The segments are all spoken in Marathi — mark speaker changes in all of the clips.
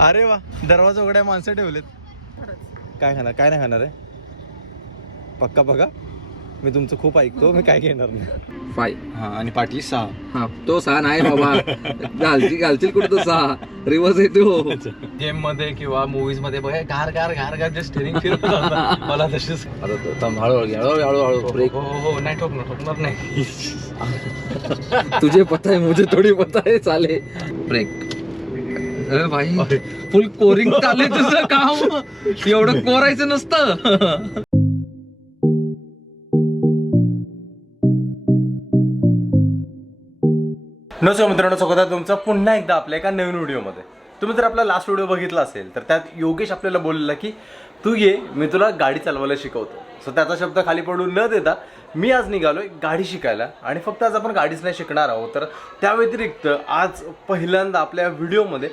Speaker 1: अरे वा दरवाजा उघड्या माणसं ठेवलेत. काय खाणार काय नाही खाणार आहे पक्का बघा. मी तुमचं खूप ऐकतो मी काय घेणार नाही.
Speaker 2: फाय.
Speaker 1: हा आणि पाटली सहा.
Speaker 2: हा तो सहा नाही बाबा. घालची घालशील कुठे तो सहा? रिवर्स येतो
Speaker 1: गेममध्ये किंवा मुव्हीजमध्ये बघा गार गार गार गार जे स्टेरिंग फिरत. मला तशीच.
Speaker 2: हळूहळू घे, हळूहळू हळूहळू ब्रेक
Speaker 1: हो हो नाही ठोकणार ठोकणार नाही.
Speaker 2: तुझे पता है मुझे थोडी पता है चाले ब्रेक अरे भाई फुल कोरिंग चालले तुझं काम. एवढं कोरायचं नसतं.
Speaker 1: नमस्कार मित्रांनो स्वागत आहे तुमचं पुन्हा एकदा आपल्या एका नवीन व्हिडिओमध्ये. तुम्ही जर आपला लास्ट व्हिडिओ बघितला असेल तर त्यात योगेश आपल्याला बोललेला की तू ये मी तुला गाडी चालवायला शिकवतो. सो त्याचा शब्द खाली पडू न देता मी आज निघालोय गाडी शिकायला आणि फक्त आज आपण गाडीच नाही शिकणार आहोत. तर त्या व्यतिरिक्त आज पहिल्यांदा आपल्या व्हिडिओमध्ये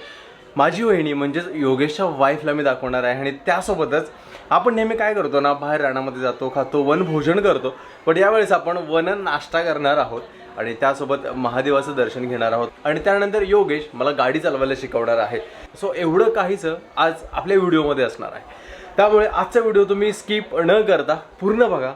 Speaker 1: माझी वहिनी म्हणजेच योगेशच्या वाईफला मी दाखवणार आहे आणि त्यासोबतच आपण नेहमी काय करतो ना बाहेर रानामध्ये जातो खातो वनभोजन करतो पण यावेळेस आपण वन नाश्ता करणार आहोत आणि त्यासोबत महादेवाचं दर्शन घेणार आहोत. आणि त्यानंतर योगेश मला गाडी चालवायला शिकवणार आहे. सो एवढं काहीच आज आपल्या व्हिडिओमध्ये असणार आहे. त्यामुळे आजचा व्हिडिओ तुम्ही स्किप न करता पूर्ण बघा.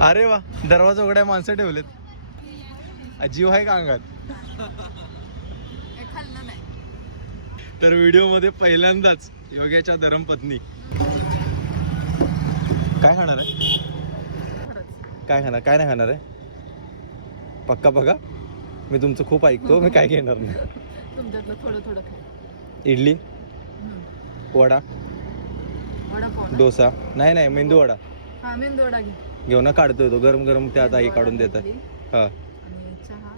Speaker 1: अरे वा दरवाजा उघड्या माणसं ठेवलेत. जीव आहे का अंगात? तर व्हिडिओमध्ये पहिल्यांदाच योग्याच्या धर्मपत्नी. काय खाणार आहे? काय खाणार? काय नाही खाणार आहे? पक्का बघा. मी तुमचं खूप ऐकतो मी काय घेणार नाही. इडली. वडा? डोसा. नाही नाही मेंदू वडा.
Speaker 3: हा मेंदोडा घे.
Speaker 1: घेऊन ना काढतोय तो. गरम गरम त्यात आई काढून देतात. हा.
Speaker 3: आणि चहा.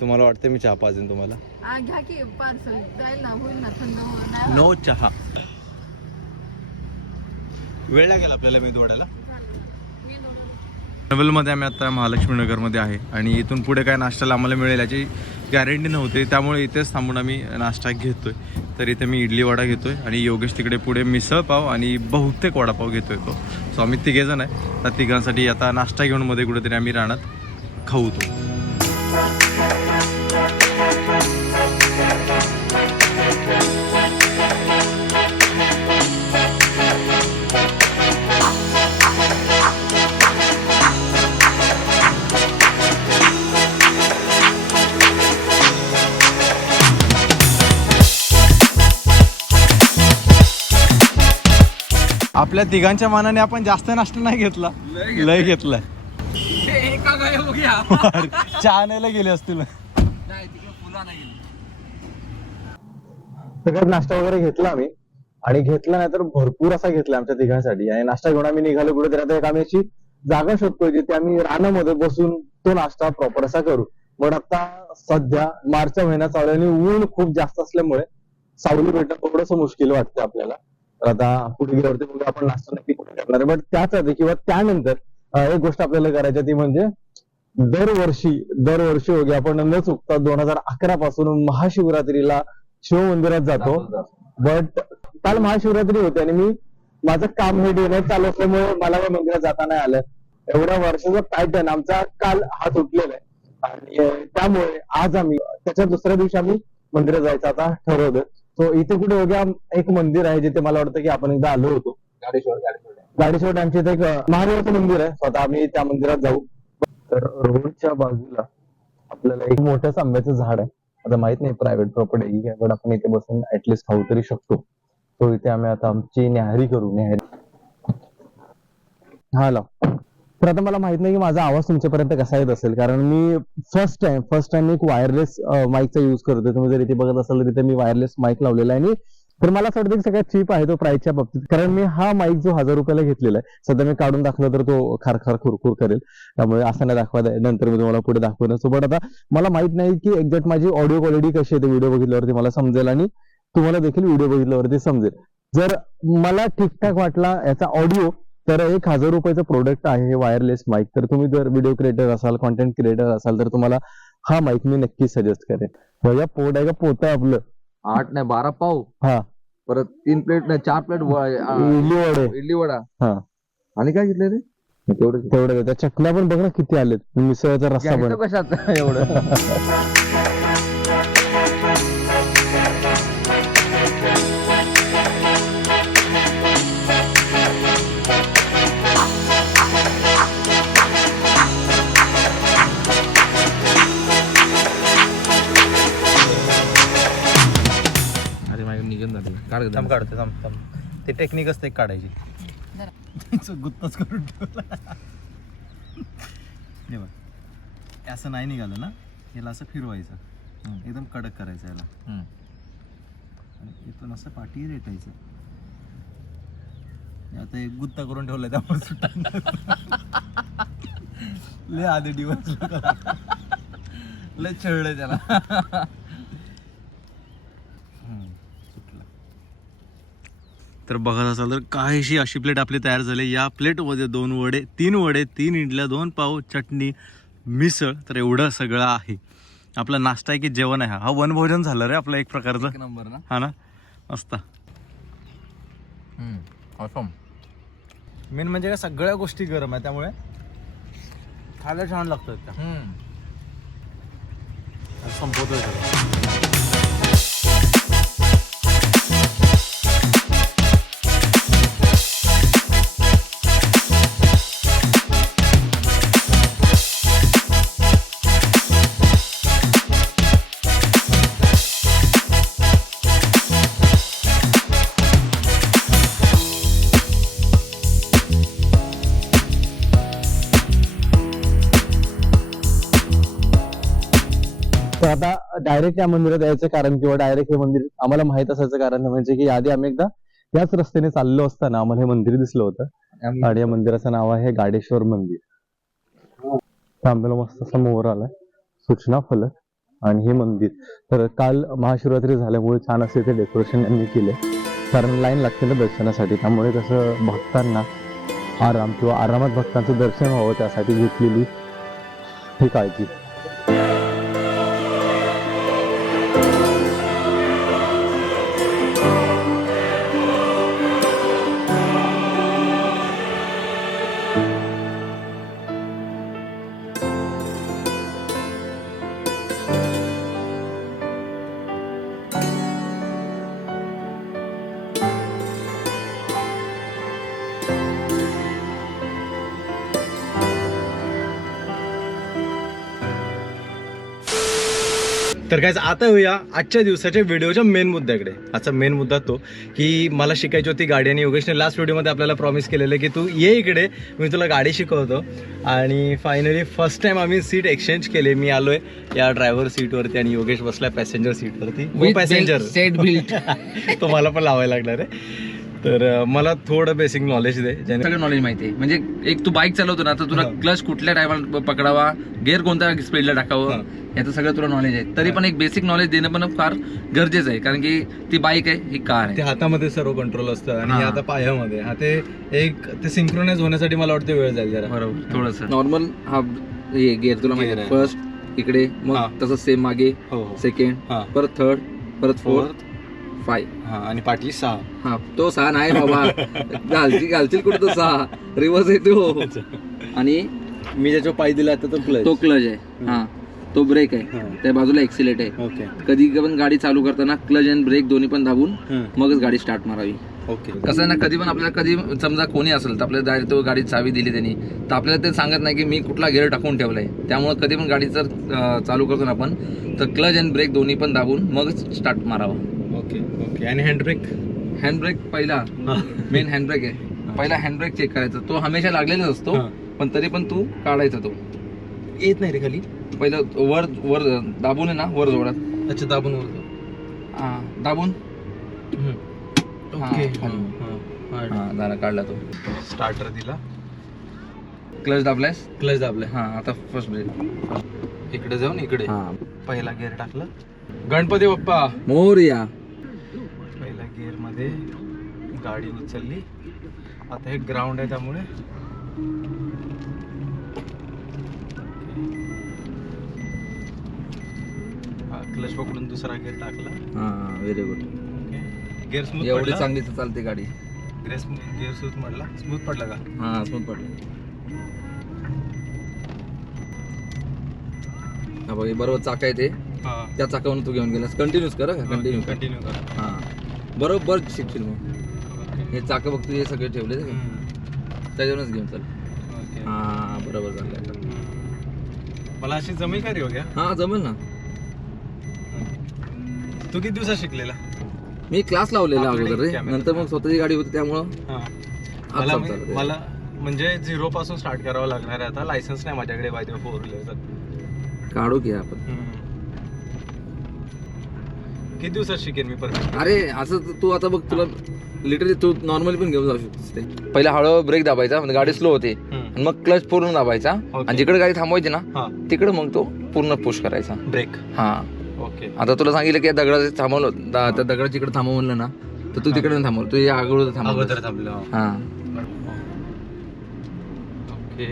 Speaker 1: तुम्हाला वाटतं मी चहा पाजेन तुम्हाला?
Speaker 3: हा घ्या की पार्सल जाईल ना होईल ना थंड हो- नाही
Speaker 1: नो चहा. वेळ लागेल आपल्याला मेंदू वड्याला नवलमध्ये आम्ही आता महालक्ष्मी नगरमध्ये आहे. आणि इथून पुढे काय नाश्त्याला आम्हाला मिळेल याची गॅरंटी नव्हती. त्यामुळे इथेच थांबून आम्ही नाश्ता घेतोय. तर इथे मी इडली वडा घेतोय. आणि योगेश तिकडे पुढे मिसळ पाव आणि बहुतेक वडापाव घेतोय तो. सो आम्ही तिघे जण आहे. त्या तिघांसाठी आता नाश्ता घेऊन मध्ये कुठेतरी आम्ही रानात खाऊ तो आपल्या तिघांच्या मानाने आपण जास्त नाश्ता नाही घेतला. लय घेतला
Speaker 2: एका काय हो गया
Speaker 1: चहा न्यायला गेले असतील. सगळ्यात नाश्ता वगैरे घेतला आम्ही. आणि घेतला नाही तर भरपूर असा घेतला आमच्या तिघांसाठी. आणि नाश्ता घेऊन आम्ही निघालो कुठे आता एक आम्ही अशी जागा शोधतोय जिथे आम्ही रानामध्ये बसून तो नाश्ता प्रॉपर असा करू. पण आता सध्या मार्चचा महिना चालू आहे आणि ऊन खूप जास्त असल्यामुळे सावली भेटणं थोडंसं मुश्किल वाटतं आपल्याला. तर आता पुढे गेल्यावरती बघूया आपण नाश्ता नक्की कुठे करणार आहे? बट त्याच आधी किंवा त्यानंतर एक गोष्ट आपल्याला करायची ती म्हणजे दरवर्षी दरवर्षी होगी आपण न चुकता दोन हजार अकरा पासून महाशिवरात्रीला शिव मंदिरात जातो. बट काल महाशिवरात्री होती आणि मी माझं काम हे डे चालू असल्यामुळे मला या मंदिरात जाता नाही आलं. एवढ्या वर्षाचा पॅटर्न आमचा काल हा तुटलेला आहे. आणि त्यामुळे आज आम्ही त्याच्या दुसऱ्या दिवशी आम्ही मंदिरात जायचं आता ठरवलं. सो इथे कुठे वगैरे एक मंदिर आहे जिथे मला वाटतं की आपण एकदा आलो होतो.
Speaker 2: गाडीश्वर गाडीश्वर.
Speaker 1: गाडीसोबत आमच्या इथे एक महादेवाचं मंदिर आहे. स्वतः आम्ही त्या मंदिरात जाऊ. तर रोडच्या बाजूला आपल्याला एक मोठंच आंब्याचं झाड आहे. आता माहीत नाही प्रायव्हेट प्रॉपर्टी आहे की पण आपण इथे बसून ऍटलिस्ट खाऊ तरी शकतो. तो इथे आम्ही आता आमची न्याहारी करू न्याहारी. हा लाव. प्रथम मला माहीत नाही की माझा आवाज तुमच्यापर्यंत कसा येत असेल. कारण मी फर्स्ट टाइम फर्स्ट टाइम एक वायरलेस माईकचा युज करतोय. तुम्ही जर इथे बघत असाल तर इथे मी वायरलेस माईक लावलेला आहे. आणि तर मला असं वाटतं की सगळ्यात चीप आहे तो प्राईसच्या बाबतीत. कारण मी हा माईक जो हजार रुपयाला घेतलेला आहे सध्या मी काढून दाखवला तर तो खार खार खुरखुर करेल. त्यामुळे असं नाही दाखवा नंतर मी तुम्हाला पुढे दाखवेन सो पण आता मला माहीत नाही की एक्झॅक्ट माझी ऑडिओ क्वालिटी कशी येते व्हिडिओ बघितल्यावरती मला समजेल आणि तुम्हाला देखील व्हिडिओ बघितल्यावरती समजेल. जर मला ठीकठाक वाटला याचा ऑडिओ तर एक हजार रुपयाचं प्रोडक्ट आहे हे वायरलेस माईक तर तुम्ही जर व्हिडिओ क्रिएटर असाल कॉन्टेंट क्रिएटर असाल तर तुम्हाला हा माईक मी नक्की सजेस्ट करेन. बघा पोट आहे का? पोत आहे आपलं.
Speaker 2: आठ नाही बारा पाव.
Speaker 1: हा.
Speaker 2: परत तीन प्लेट नाही चार प्लेट
Speaker 1: इडली वडे.
Speaker 2: इडली वडा.
Speaker 1: हा.
Speaker 2: आणि काय घेतलं रे?
Speaker 4: तेवढं तेवढं त्या चकल्या पण बघ ना किती आलेत. मिसळचा रस्सा पण.
Speaker 2: कशात? एवढं. काढ
Speaker 1: थांब काढते थांब थांब. ते टेक्निक असते काढायची. गुत्ताच करून ठेवला. असं नाही निघालं ना? याला असं फिरवायचं. एकदम कडक करायचं याला. आणि इथून असं पाठी रेटायचं. आता एक गुत्ता करून ठेवलाय त्यामुळे सुट्टा लय आधी दिवस
Speaker 2: लय छळलंय त्याला.
Speaker 1: तर बघत असाल तर काहीशी अशी प्लेट आपली तयार झाली. या प्लेटमध्ये दोन वडे तीन वडे तीन इडल्या दोन पाव चटणी मिसळ तर एवढं सगळं आहे. आपला नाश्ता आहे की जेवण आहे? हा. वनभोजन झालं रे आपलं एक प्रकारचं.
Speaker 2: नंबर ना?
Speaker 1: हा ना?
Speaker 2: ऑसम
Speaker 1: मेन म्हणजे काय सगळ्या गोष्टी गरम आहे त्यामुळे खायला छान लागतं त्या. संपवतोय
Speaker 4: आता डायरेक्ट या मंदिरात यायचं कारण किंवा डायरेक्ट हे मंदिर आम्हाला माहीत असायचं कारण म्हणजे की आधी आम्ही एकदा याच रस्त्याने चाललो असताना आम्हाला हे मंदिर दिसलं होतं. आणि या मंदिराचं नाव आहे गाडेश्वर मंदिर. तांब्याला मस्त असा मोहर आलाय. सूचना फलक आणि हे मंदिर. तर काल महाशिवरात्री झाल्यामुळे छान असे ते डेकोरेशन यांनी केले. कारण लाईन लागते ना दर्शनासाठी. त्यामुळे कसं भक्तांना आराम किंवा आरामात भक्तांचं दर्शन व्हावं त्यासाठी घेतलेली ही काळजी.
Speaker 1: तर काय आता होऊया आजच्या दिवसाच्या व्हिडिओच्या मेन मुद्द्याकडे. आजचा मेन मुद्दा तो की मला शिकायची होती गाडी आणि योगेशने लास्ट व्हिडिओमध्ये आपल्याला प्रॉमिस केलेलं की तू ये इकडे मी तुला गाडी शिकवतो. आणि फायनली फर्स्ट टाइम आम्ही सीट एक्सचेंज केले. मी आलोय या ड्रायव्हर सीटवरती आणि योगेश बसलाय पॅसेंजर सीटवरती पॅसेंजर
Speaker 2: सेट बिल्ट
Speaker 1: तो मला पण लावायला लागणार आहे. तर मला थोडं बेसिक नॉलेज दे ज्याने
Speaker 2: सगळं नॉलेज माहिती आहे. म्हणजे एक तू बाईक चालवतो ना तर तुला क्लच कुठल्या टायमाला पकडावा गेअर कोणत्या स्पीडला टाकावं याचं सगळं तुला नॉलेज आहे. तरी पण एक बेसिक नॉलेज देणं पण फार गरजेचं आहे. कारण की ती बाईक आहे ही कार
Speaker 1: ते
Speaker 2: आहे
Speaker 1: हातामध्ये सर्व कंट्रोल असतं आणि. आता पायामध्ये. हा ते एक ते सिंक्रोनाइज होण्यासाठी मला वाटतं वेळ जाईल जरा.
Speaker 2: बरोबर थोडस. नॉर्मल हा गेअर तुला माहिती. फर्स्ट इकडे
Speaker 1: हा.
Speaker 2: मग तसं सेम मागे
Speaker 1: हो हो.
Speaker 2: सेकंड
Speaker 1: हा.
Speaker 2: परत थर्ड परत फोर्थ फाय
Speaker 1: हा आणि पाटली सहा.
Speaker 2: हा तो सहा नाही बाबा. घालशील घालशील कुठे तो सहा. रिव्हर्स येतो आणि
Speaker 1: मी ज्याच्या पाय दिला आता तो क्लच
Speaker 2: तो क्लच आहे. हा तो ब्रेक आहे. त्या बाजूला एक्सिलेट आहे.
Speaker 1: ओके
Speaker 2: कधी पण गाडी चालू करताना क्लच आणि ब्रेक दोन्ही पण दाबून मगच गाडी स्टार्ट मारावी.
Speaker 1: ओके
Speaker 2: कसं आहे ना कधी पण आपल्याला कधी समजा कोणी असेल तर आपल्याला डायरेक्ट तो गाडी चावी दिली त्यांनी तर आपल्याला ते सांगत नाही की मी कुठला गेअर टाकून ठेवलाय. त्यामुळे कधी पण गाडी जर चालू करतो ना आपण तर क्लच आणि ब्रेक दोन्ही पण दाबून मगच स्टार्ट मारावा.
Speaker 1: ओके आणि हँडब्रेक
Speaker 2: हँडब्रेक पहिला. मेन हँडब्रेक आहे. पहिला हँडब्रेक चेक करायचा. तो हमेशा लागलेलाच असतो
Speaker 1: हा.
Speaker 2: पण तरी पण तू काढायचा तो.
Speaker 1: येत नाही रे खाली?
Speaker 2: पहिलं वर वर दाबून आहे ना वर जोरात.
Speaker 1: अच्छा दाबून वर
Speaker 2: हा, दाबून?
Speaker 1: ओके.
Speaker 2: खाली. हा काढला तो.
Speaker 1: स्टार्टर दिला.
Speaker 2: क्लच दाबलायस?
Speaker 1: क्लच दाबलाय.
Speaker 2: हा आता फर्स्ट ब्रेक
Speaker 1: इकडे जाऊन इकडे.
Speaker 2: हा.
Speaker 1: पहिला गिअर टाकला. गणपती बाप्पा.
Speaker 2: मोरया.
Speaker 1: मध्ये गाडी उचलली आता हे ग्राउंड आहे त्यामुळे. क्लच पकडून दुसरा गिअर टाकला.
Speaker 2: हा व्हेरी गुड
Speaker 1: गिअर स्मूथ
Speaker 2: एवढी चांगली चालते गाडी.
Speaker 1: गिअर गिअर स्मूथ पडला? स्मूथ पडला का?
Speaker 2: हा स्मूथ पडली. बरोबर चाक आहे ते.
Speaker 1: हा.
Speaker 2: त्या चाकावरून तू घेऊन गेलास. कंटिन्यूच कर कंटिन्यू
Speaker 1: कंटिन्यू करा.
Speaker 2: हा. बरोबर शिकशील मग. हे चाक बघ तू हे सगळे ठेवले ते. का?
Speaker 1: हम्म.
Speaker 2: त्याच्यावरूनच घेऊन चल. हा बरोबर
Speaker 1: हम्म. मला अशी जमेल का रे हो
Speaker 2: हा जमेल ना.
Speaker 1: तू किती दिवसात शिकलेला?
Speaker 2: मी क्लास लावलेला अगोदर रे. नंतर मग स्वतःची गाडी होती त्यामुळं
Speaker 1: हा. मला म्हणजे झिरो पासून स्टार्ट करावं लागणार आहे आता. लायसन्स नाही माझ्याकडे फोर व्हीलरचा
Speaker 2: काढू की आपण.
Speaker 1: किती दिवसात शिकेन मी परत?
Speaker 2: अरे असं तर तू आता बघ तुला लिटरली तू नॉर्मली पण घेऊन जाऊ शकतोस ते. पहिला हळूहळू ब्रेक दाबायचा म्हणजे गाडी स्लो होते. आणि मग क्लच पूर्ण दाबायचा. आणि जिकडे गाडी थांबवायची ना
Speaker 1: हा.
Speaker 2: तिकडे मग तो पूर्ण पुश करायचा.
Speaker 1: ब्रेक
Speaker 2: हा.
Speaker 1: ओके
Speaker 2: आता तुला सांगितलं की या दगडाचं थांबवलं दा- त्या दगडाच्या इकडे थांबव म्हणलं ना तर तू तिकडे नाही थांबवलं तू या अगोदर थांबव.
Speaker 1: अगोदर थांबलो
Speaker 2: हा.
Speaker 1: ओके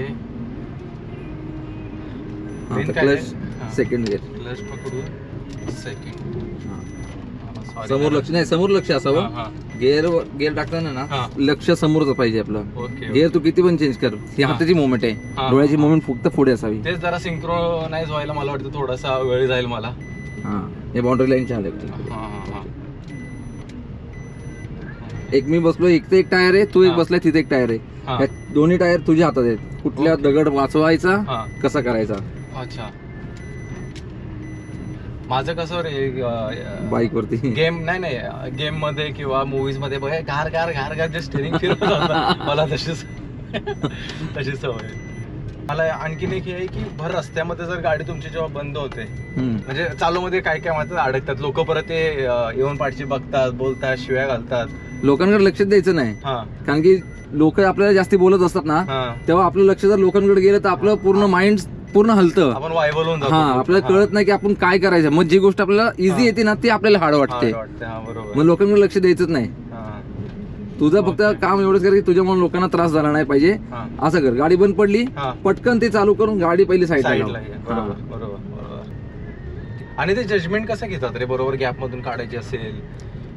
Speaker 1: काय
Speaker 2: क्लच
Speaker 1: आहे?
Speaker 2: सेकंड गिअर
Speaker 1: क्लच पकडून. सेकंड
Speaker 2: समोर लक्ष नाही समोर लक्ष असावं. गिअर गिअर टाकताना. ना लक्ष समोरच पाहिजे आपलं. गिअर तू किती पण चेंज कर ही. हाताची मुवमेंट आहे. डोळ्याची मुवमेंट फक्त पुढे असावी.
Speaker 1: तेच जरा सिंक्रोनाइज व्हायला मला वाटतं थोडासा वेळ जाईल मला.
Speaker 2: हा. हे बाउंड्री
Speaker 1: हा हा
Speaker 2: एक मी बसलो एक ते एक टायर आहे तू एक. बसलाय तिथे एक टायर आहे. दोन्ही टायर तुझ्या हातात आहेत. कुठल्या. दगड वाचवायचा कसा करायचा?
Speaker 1: अच्छा. माझं कसं रे
Speaker 2: बाईक वरती
Speaker 1: गेम नाही नाही गेममध्ये किंवा मुव्हीजमध्ये बघ हे घार घार घार घार जे स्टेरिंग फिरत मला तशीच तशी सवय. मला आणखीन एक हे आहे की भर रस्त्यामध्ये जर गाडी तुमची जेव्हा बंद होते. म्हणजे चालू मध्ये काय काय म्हणतात अडकतात. लोक परत ते येऊन पाठची बघतात बोलतात शिव्या घालतात.
Speaker 2: लोकांकडे लक्ष द्यायचं नाही. कारण की लोक आपल्याला जास्ती बोलत असतात ना तेव्हा आपलं लक्ष जर लोकांकडे गेलं तर आपलं पूर्ण माइंड पूर्ण हलतं.
Speaker 1: आपण वायबल होऊन जातो.
Speaker 2: हा आपल्याला कळत नाही की आपण काय करायचं. मग जी गोष्ट आपल्याला. इझी येते ना ती आपल्याला हार्ड वाटते.
Speaker 1: हा, वाटते. हा बरोबर.
Speaker 2: मग लोकांकडे लक्ष द्यायचंच नाही.
Speaker 1: हा,
Speaker 2: तुझं फक्त काम एवढंच कर की तुझ्यामुळे लोकांना त्रास झाला नाही पाहिजे.
Speaker 1: हा,
Speaker 2: असं कर. गाडी बंद पडली
Speaker 1: हा.
Speaker 2: पटकन ते चालू करून गाडी पहिली साईडला
Speaker 1: साईडला घे. बरोबर बरोबर बरोबर. आणि ते जजमेंट कसं घेतात रे? बरोबर गॅप मधून काढायची असेल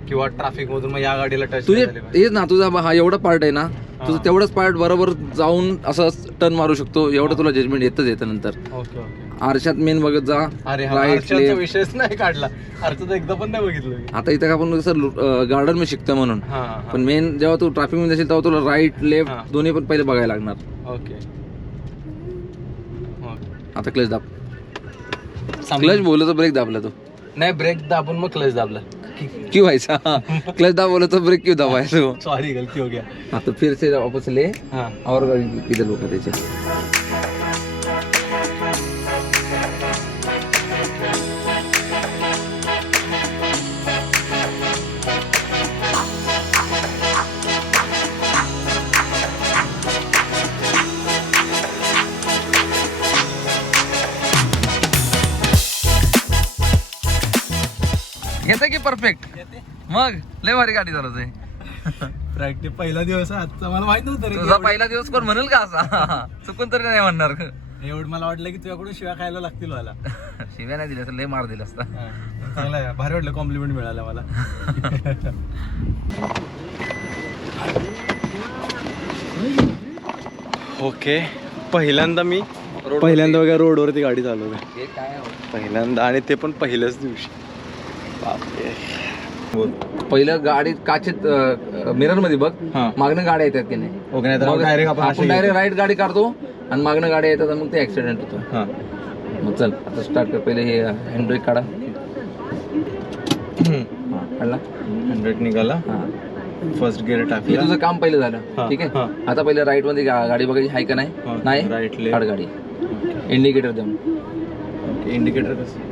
Speaker 1: किंवा ट्रॅफिक मधून मग या गाडीला टच
Speaker 2: तुझे हेच ना तुझा हा एवढा पार्ट आहे ना तुझं तेवढाच पार्ट बरोबर जाऊन असं टर्न मारू शकतो एवढं तुला जजमेंट येतच येतं नंतर
Speaker 1: ओके ओके.
Speaker 2: आरशात मेन बघत जा
Speaker 1: अरे हा
Speaker 2: Right,
Speaker 1: आरशाचा
Speaker 2: left.
Speaker 1: विषयच नाही काढला. आरशाचा एकदा पण नाही बघितलं मी.
Speaker 2: आता इथं आपण कसं गार्डनमध्ये शिकतो म्हणून.
Speaker 1: हा हा
Speaker 2: पण मेन जेव्हा तू ट्रॅफिकमध्ये असेल तेव्हा तुला राईट
Speaker 1: हा.
Speaker 2: लेफ्ट दोन्ही पण पहिले बघायला लागणार.
Speaker 1: ओके.
Speaker 2: आता क्लच दाब. क्लच बोललो तर ब्रेक दाबला तो.
Speaker 1: नाही ब्रेक दाबून मग क्लच दाबला.
Speaker 2: क्यों व्हायचा क्लच दाबवलं तर ब्रेक क्यों दाबायचा तो
Speaker 1: सॉरी गलती हो गया।
Speaker 2: हाँ तो फिर से वापस ले
Speaker 1: हा।
Speaker 2: और इधर रुका दीजिए। मग? लय भारी गाडी चालवते
Speaker 1: प्रॅक्टिस पहिला दिवस आहे आजचा मला माहीत नव्हतं रे
Speaker 2: तुझा पहिला दिवस पण म्हणेल का असा? चुकून तरी नाही म्हणणार.
Speaker 1: एवढं मला वाटलं की तुझ्याकडून शिव्या खायला लागतील मला.
Speaker 2: शिव्या नाही दिल्या तर लय मार दिला असता.
Speaker 1: चांगला आहे. भारी वाटलं कॉम्प्लिमेंट मिळालं मला. ओके पहिल्यांदा मी पहिल्यांदा बघा रोडवरती गाडी चालवते
Speaker 2: हे काय हो?
Speaker 1: पहिल्यांदा आणि ते पण पहिल्याच दिवशी. बापरे.
Speaker 2: पहिलं गाडीत काचेत मिररमध्ये बघ. मागणं गाड्या येतात की नाही?
Speaker 1: डायरेक्ट
Speaker 2: राईट गाडी काढतो आणि मागणं गाड्या येतात मग ते ऍक्सिडेंट होतो. मग चल आता स्टार्ट कर. पहिले हे हँड ब्रेक काढा. काढला.
Speaker 1: निघाला.
Speaker 2: हा.
Speaker 1: फर्स्ट गिअर
Speaker 2: हे
Speaker 1: टाकला.
Speaker 2: तुझं काम पहिलं झालं. ठीक आहे. आता पहिले राईटमध्ये गाडी बघायची आहे का नाही? नाही. काढ गाडी. इंडिकेटर देऊन.
Speaker 1: इंडिकेटर कसं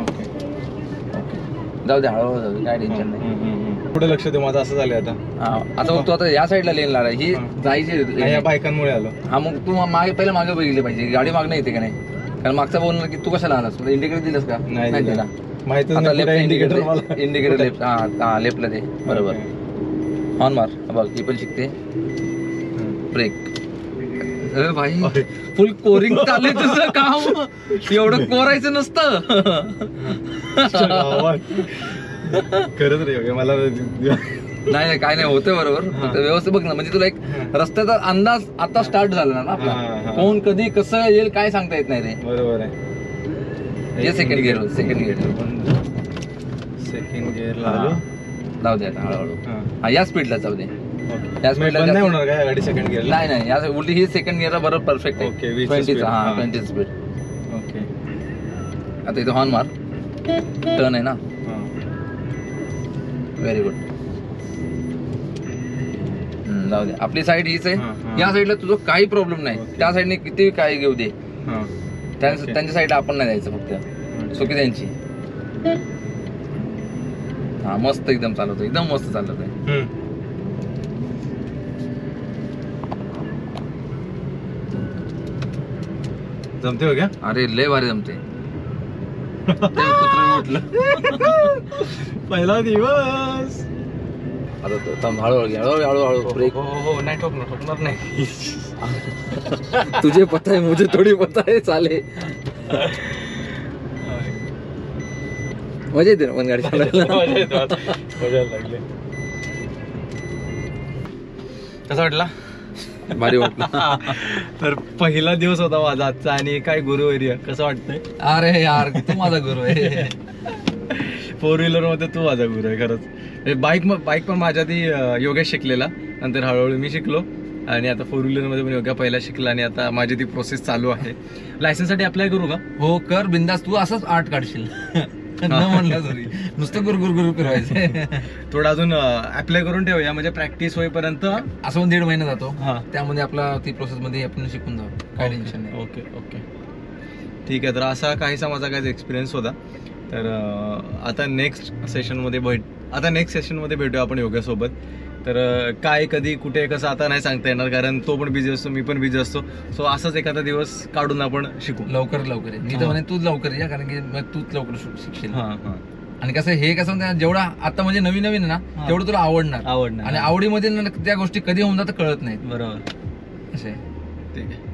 Speaker 1: ओके
Speaker 2: जाऊ दे हळूहळू जाऊ दे काय टेन्शन नाही.
Speaker 1: पुढे लक्ष दे माझं असं झालं आता.
Speaker 2: हा, आता मग तू आता या साईडला लेन लावला ही जायची
Speaker 1: नाही, या बायकांमुळे आलो.
Speaker 2: हा मग तू मा- मागे पहिलं मागे बघितली पाहिजे गाडी मागणं येते का नाही? कारण मागचा बोलणार की तू कशाला आलास? इंडिकेटर दिलंस का?
Speaker 1: नाही दिला.
Speaker 2: दिला.
Speaker 1: माहितच
Speaker 2: आता
Speaker 1: नाही
Speaker 2: लेफ्ट
Speaker 1: इंडिकेटर मला
Speaker 2: इंडिकेटर इंडिकेटर लेफ्ट हा हा लेफ्टला दे. बरोबर. हॉर्न मार. हा बघ ही पण शिकते. ब्रेक अरे भाई. फुल कोरिंग चाललंय तुझं काम. एवढं कोरायचं नसतं.
Speaker 1: खरंच रे मला
Speaker 2: नाही नाही काय नाही होते बरोबर. व्यवस्थित बघ ना म्हणजे तुला एक रस्त्याचा अंदाज आता स्टार्ट झाला ना आपला. कोण कधी कसं येईल काय सांगता येत नाही रे.
Speaker 1: बरोबर आहे.
Speaker 2: हे second gear second gear
Speaker 1: second गिअरला
Speaker 2: हा.
Speaker 1: आलो.
Speaker 2: जाऊ दे आता हळूहळू. या स्पीडला जाऊ दे.
Speaker 1: बंद नाही
Speaker 2: जास्त-
Speaker 1: होणार का गाडी सेकंड गिअरला
Speaker 2: नाही नाही या उलटी ही सेकंड गिअरला बरोबर परफेक्ट
Speaker 1: Okay,
Speaker 2: आहे
Speaker 1: speed.
Speaker 2: हा
Speaker 1: हा.
Speaker 2: ट्वेंटी स्पीड
Speaker 1: ओके
Speaker 2: आता इथे हॉर्न मार. टर्न आहे ना?
Speaker 1: हा.
Speaker 2: व्हेरी गुड जाऊ दे. आपली साईड हीच
Speaker 1: हा,
Speaker 2: आहे. या साईडला तुझं काही प्रॉब्लेम नाही.
Speaker 1: Okay.
Speaker 2: त्या साईडने किती काय घेऊ दे.
Speaker 1: हा. Okay.
Speaker 2: त्यांच्या साईडला आपण नाही जायचं फक्त. चुकी त्यांची हा मस्त एकदम चालवतो एकदम मस्त चालवत आहे
Speaker 1: हम्म. जमते हो क्या?
Speaker 2: अरे लय भारी जमते.
Speaker 1: पहिला दिवस.
Speaker 2: आता तो- थांब, हळूहळू घे, हळूहळू हळूहळू ब्रेक
Speaker 1: हो हो नाही ठोकणार ठोकणार नाही.
Speaker 2: तुझे पता है मुझे थोडी पता है चाले. मजा येते ना पण गाडी चालवायला?
Speaker 1: मजा येते आता. मजा लागली. कसा वाटला?
Speaker 2: भारी वाटलं.
Speaker 1: तर पहिला दिवस होता माझा आजचा आणि काय गुरुवर्य कसं वाटतंय?
Speaker 2: अरे यार तू माझा गुरु आहे.
Speaker 1: फोर व्हीलरमध्ये तू माझा गुरु आहे खरंच. बाईक बाईक पण माझ्या ती योगेश शिकलेला. नंतर हळूहळू मी शिकलो. आणि आता फोर व्हीलरमध्ये पण योगा पहिला शिकला आणि आता माझी ती प्रोसेस चालू आहे. लायसन्ससाठी अप्लाय करू का?
Speaker 2: हो कर बिंदास. तू असंच आर्ट काढशील. न म्हणलं तरी नुसतं गुरु गुरु गुरु फिरवायचं.
Speaker 1: थोडं अजून अप्लाय करून ठेवूया. म्हणजे प्रॅक्टिस होईपर्यंत
Speaker 2: असं दीड महिना जातो. त्यामध्ये आपला ती प्रोसेस मध्ये आपण शिकून जाऊ. काय टेन्शन नाही.
Speaker 1: ओके ओके ठीक आहे तर असा काहीसा माझा काही एक्सपिरियन्स होता. तर आता नेक्स्ट सेशनमध्ये भेट आता नेक्स्ट सेशनमध्ये भेटूया आपण योगासोबत तर काय कधी कुठे कसं आता नाही सांगता येणार कारण तो पण बिझी असतो मी पण बिझी असतो. सो असाच एखादा दिवस काढून आपण शिकू.
Speaker 2: लवकर लवकर ये. मी तर
Speaker 1: हा.
Speaker 2: म्हणे तूच लवकर या कारण की मग तूच लवकर शिक- शिकशील.
Speaker 1: हां हां.
Speaker 2: आणि कसं हे कसं म्हणतात, जेवढा आता म्हणजे नवीन नवीन आहे ना. तेवढं तुला आवडणार.
Speaker 1: आवडणार
Speaker 2: आणि आवडीमध्ये ना त्या गोष्टी कधी होऊन जातं कळत नाहीत.
Speaker 1: बरोबर.
Speaker 2: असे
Speaker 1: ठीक आहे.